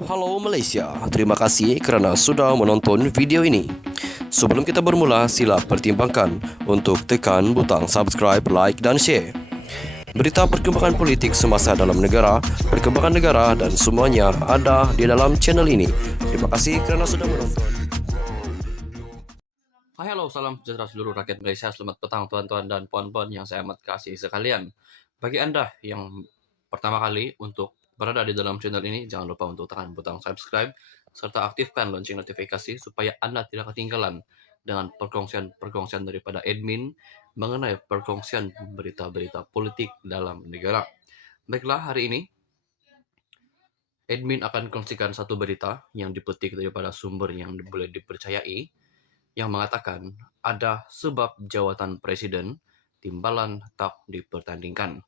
Halo Malaysia, terima kasih kerana sudah menonton video ini. Sebelum kita bermula, sila pertimbangkan untuk tekan butang subscribe, like dan share. Berita perkembangan politik semasa dalam negara, perkembangan negara dan semuanya ada di dalam channel ini. Terima kasih kerana sudah menonton. Hai, halo, salam sejahtera seluruh rakyat Malaysia. Selamat petang tuan-tuan dan puan-puan yang saya amat kasih sekalian. Bagi Anda yang pertama kali untuk berada di dalam channel ini, jangan lupa untuk tekan butang subscribe serta aktifkan lonceng notifikasi supaya Anda tidak ketinggalan dengan perkongsian daripada admin mengenai perkongsian berita-berita politik dalam negara. Baiklah, hari ini admin akan kongsikan satu berita yang dipetik daripada sumber yang boleh dipercayai yang mengatakan ada sebab jawatan presiden timbalan tak dipertandingkan.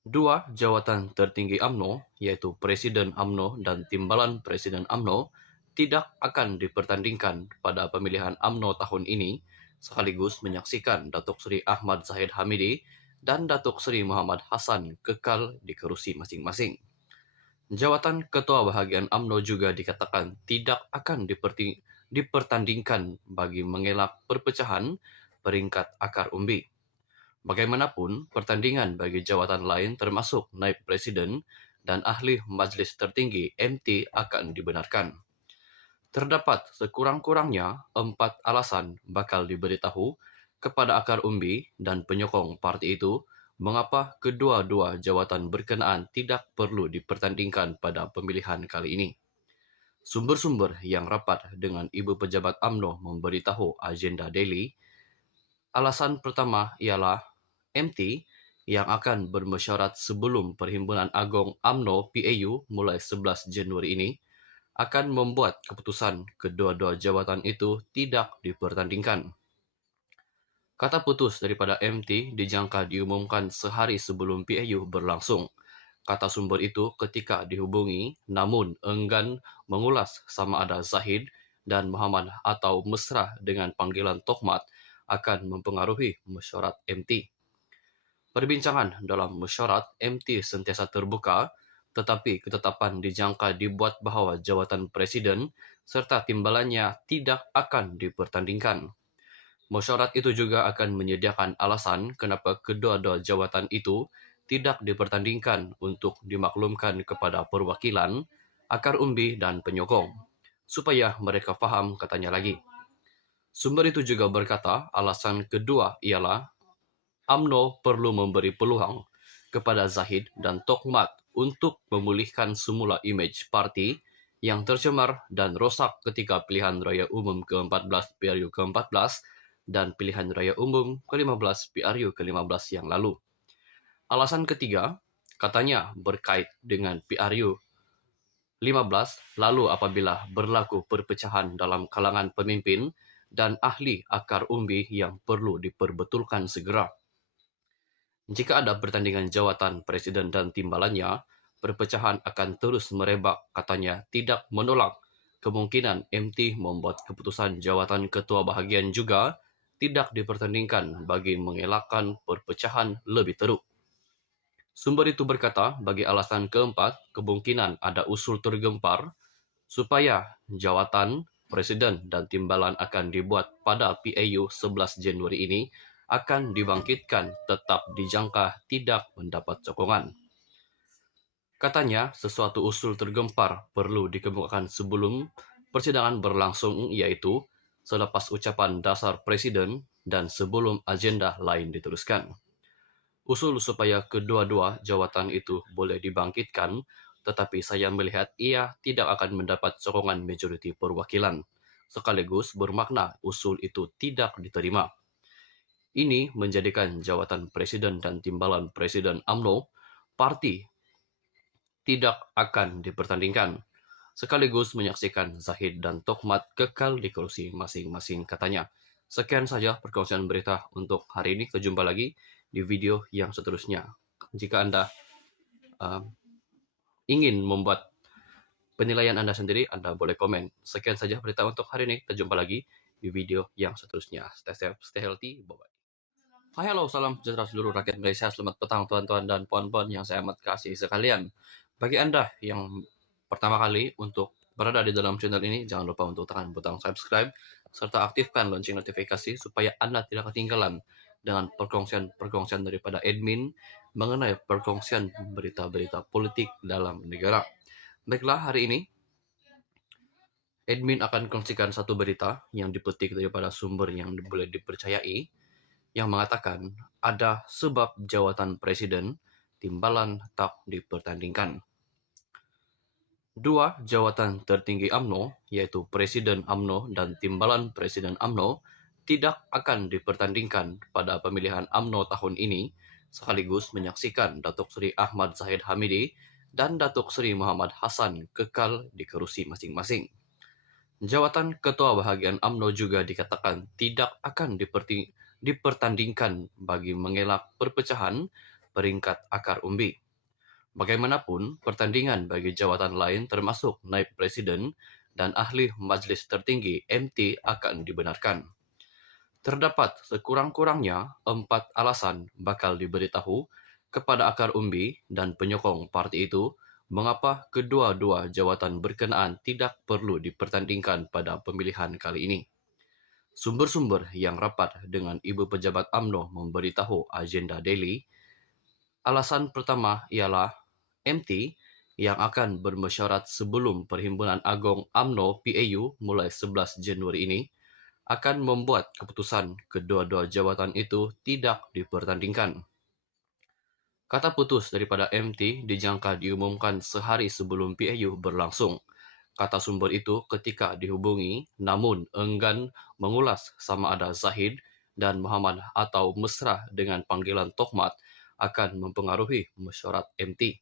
Dua jawatan tertinggi UMNO, yaitu Presiden UMNO dan Timbalan Presiden UMNO, tidak akan dipertandingkan pada pemilihan UMNO tahun ini, sekaligus menyaksikan Datuk Seri Ahmad Zahid Hamidi dan Datuk Seri Muhammad Hassan kekal di kerusi masing-masing. Jawatan Ketua Bahagian UMNO juga dikatakan tidak akan dipertandingkan bagi mengelak perpecahan peringkat akar umbi. Bagaimanapun, pertandingan bagi jawatan lain termasuk Naib Presiden dan Ahli Majlis Tertinggi MT akan dibenarkan. Terdapat sekurang-kurangnya 4 alasan bakal diberitahu kepada akar umbi dan penyokong parti itu mengapa kedua-dua jawatan berkenaan tidak perlu dipertandingkan pada pemilihan kali ini. Sumber-sumber yang rapat dengan Ibu Pejabat UMNO memberitahu agenda Daily. Alasan pertama ialah MT yang akan bermesyuarat sebelum Perhimpunan Agong UMNO PAU mulai 11 Januari ini akan membuat keputusan kedua-dua jawatan itu tidak dipertandingkan. Kata putus daripada MT dijangka diumumkan sehari sebelum PAU berlangsung. Kata sumber itu ketika dihubungi namun enggan mengulas sama ada Zahid dan Muhammad atau mesra dengan panggilan Tohmat akan mempengaruhi mesyuarat MT. Perbincangan dalam mesyuarat MT sentiasa terbuka, tetapi ketetapan dijangka dibuat bahawa jawatan presiden serta timbalannya tidak akan dipertandingkan. Mesyuarat itu juga akan menyediakan alasan kenapa kedua-dua jawatan itu tidak dipertandingkan untuk dimaklumkan kepada perwakilan, akar umbi dan penyokong, supaya mereka faham, katanya lagi. Sumber itu juga berkata alasan kedua ialah UMNO perlu memberi peluang kepada Zahid dan Tohmat untuk memulihkan semula imej parti yang tercemar dan rosak ketika pilihan raya umum ke-14 PRU ke-14 dan pilihan raya umum ke-15 PRU ke-15 yang lalu. Alasan ketiga, katanya berkait dengan PRU 15, lalu apabila berlaku perpecahan dalam kalangan pemimpin dan ahli akar umbi yang perlu diperbetulkan segera. Jika ada pertandingan jawatan presiden dan timbalannya, perpecahan akan terus merebak, katanya tidak menolak kemungkinan MT membuat keputusan jawatan ketua bahagian juga tidak dipertandingkan bagi mengelakkan perpecahan lebih teruk. Sumber itu berkata, bagi alasan keempat, kemungkinan ada usul tergempar supaya jawatan presiden dan timbalan akan dibuat pada PAU 11 Januari ini akan dibangkitkan tetap dijangka tidak mendapat sokongan. Katanya, sesuatu usul tergempar perlu dikemukakan sebelum persidangan berlangsung, yaitu selepas ucapan dasar presiden dan sebelum agenda lain diteruskan. Usul supaya kedua-dua jawatan itu boleh dibangkitkan, tetapi saya melihat ia tidak akan mendapat sokongan majoriti perwakilan, sekaligus bermakna usul itu tidak diterima. Ini menjadikan jawatan presiden dan timbalan presiden UMNO parti tidak akan dipertandingkan, sekaligus menyaksikan Zahid dan Tohmat kekal di kursi masing-masing, katanya. Sekian saja perkongsian berita untuk hari ini. Kejumpa lagi di video yang seterusnya. Jika Anda uh, ingin membuat penilaian Anda sendiri, Anda boleh komen. Sekian saja berita untuk hari ini. Kita jumpa lagi di video yang seterusnya. Stay safe, stay healthy. Bye-bye. Hai, halo, salam sejahtera seluruh rakyat Malaysia. Selamat petang tuan-tuan dan puan-puan yang saya amat kasih sekalian. Bagi Anda yang Pertama kali, untuk berada di dalam channel ini, jangan lupa untuk tekan butang subscribe, serta aktifkan lonceng notifikasi supaya Anda tidak ketinggalan dengan perkongsian daripada admin mengenai perkongsian berita-berita politik dalam negara. Baiklah, hari ini admin akan kongsikan satu berita yang dipetik daripada sumber yang boleh dipercayai, yang mengatakan ada sebab jawatan presiden, timbalan tak dipertandingkan. Dua jawatan tertinggi UMNO, yaitu Presiden UMNO dan Timbalan Presiden UMNO, tidak akan dipertandingkan pada pemilihan UMNO tahun ini, sekaligus menyaksikan Datuk Seri Ahmad Zahid Hamidi dan Datuk Seri Muhammad Hassan kekal di kerusi masing-masing. Jawatan Ketua Bahagian UMNO juga dikatakan tidak akan dipertandingkan bagi mengelak perpecahan peringkat akar umbi. Bagaimanapun, pertandingan bagi jawatan lain termasuk Naib Presiden dan Ahli Majlis Tertinggi MT akan dibenarkan. Terdapat sekurang-kurangnya 4 alasan bakal diberitahu kepada akar umbi dan penyokong parti itu mengapa kedua-dua jawatan berkenaan tidak perlu dipertandingkan pada pemilihan kali ini. Sumber-sumber yang rapat dengan Ibu Pejabat UMNO memberitahu agenda Daily. Alasan pertama ialah MT yang akan bermesyuarat sebelum Perhimpunan Agong UMNO PAU mulai 11 Januari ini akan membuat keputusan kedua-dua jawatan itu tidak dipertandingkan. Kata putus daripada MT dijangka diumumkan sehari sebelum PAU berlangsung. Kata sumber itu ketika dihubungi namun enggan mengulas sama ada Zahid dan Muhammad atau mesra dengan panggilan Tohmat akan mempengaruhi mesyuarat MT.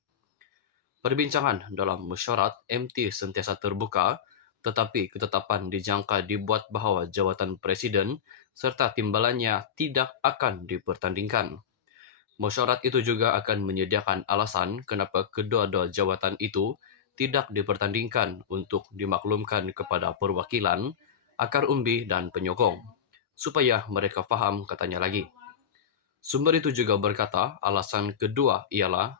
Perbincangan dalam mesyuarat MT sentiasa terbuka, tetapi ketetapan dijangka dibuat bahawa jawatan presiden serta timbalannya tidak akan dipertandingkan. Mesyuarat itu juga akan menyediakan alasan kenapa kedua-dua jawatan itu tidak dipertandingkan untuk dimaklumkan kepada perwakilan, akar umbi dan penyokong, supaya mereka faham, katanya lagi. Sumber itu juga berkata alasan kedua ialah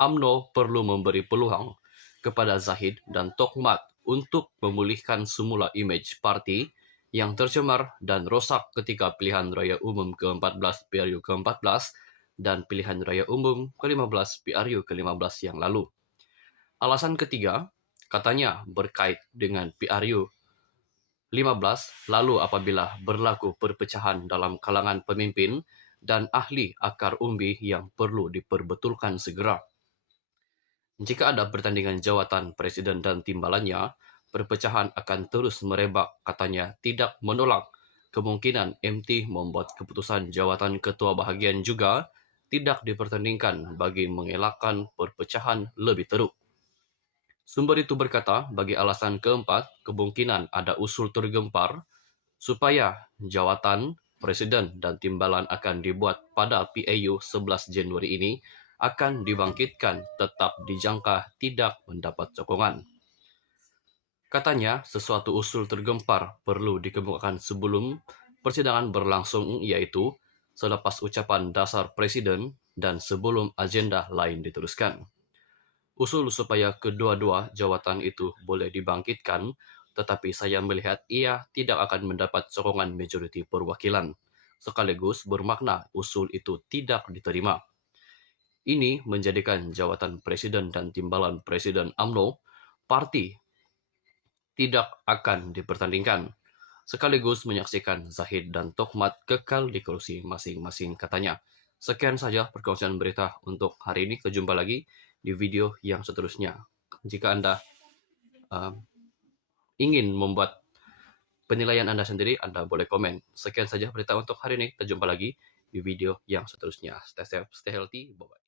UMNO perlu memberi peluang kepada Zahid dan Tohmat untuk memulihkan semula imej parti yang tercemar dan rosak ketika pilihan raya umum ke-14 PRU ke-14 dan pilihan raya umum ke-15 PRU ke-15 yang lalu. Alasan ketiga, katanya berkait dengan PRU 15, lalu apabila berlaku perpecahan dalam kalangan pemimpin dan ahli akar umbi yang perlu diperbetulkan segera. Jika ada pertandingan jawatan presiden dan timbalannya, perpecahan akan terus merebak, katanya tidak menolak kemungkinan MT membuat keputusan jawatan ketua bahagian juga tidak dipertandingkan bagi mengelakkan perpecahan lebih teruk. Sumber itu berkata, bagi alasan keempat, kemungkinan ada usul tergempar supaya jawatan presiden dan timbalan akan dibuat pada PAU 11 Januari ini akan dibangkitkan tetap dijangka tidak mendapat sokongan. Katanya, sesuatu usul tergempar perlu dikemukakan sebelum persidangan berlangsung, yaitu selepas ucapan dasar presiden dan sebelum agenda lain diteruskan. Usul supaya kedua-dua jawatan itu boleh dibangkitkan, tetapi saya melihat ia tidak akan mendapat sokongan majoriti perwakilan, sekaligus bermakna usul itu tidak diterima. Ini menjadikan jawatan presiden dan timbalan presiden UMNO parti tidak akan dipertandingkan, sekaligus menyaksikan Zahid dan Tohmat kekal di kursi masing-masing, katanya. Sekian saja perkongsian berita untuk hari ini. Kejumpa lagi di video yang seterusnya. Jika Anda ingin membuat penilaian Anda sendiri, Anda boleh komen. Sekian saja berita untuk hari ini. Kita jumpa lagi di video yang seterusnya. Stay safe, stay healthy. Bye-bye.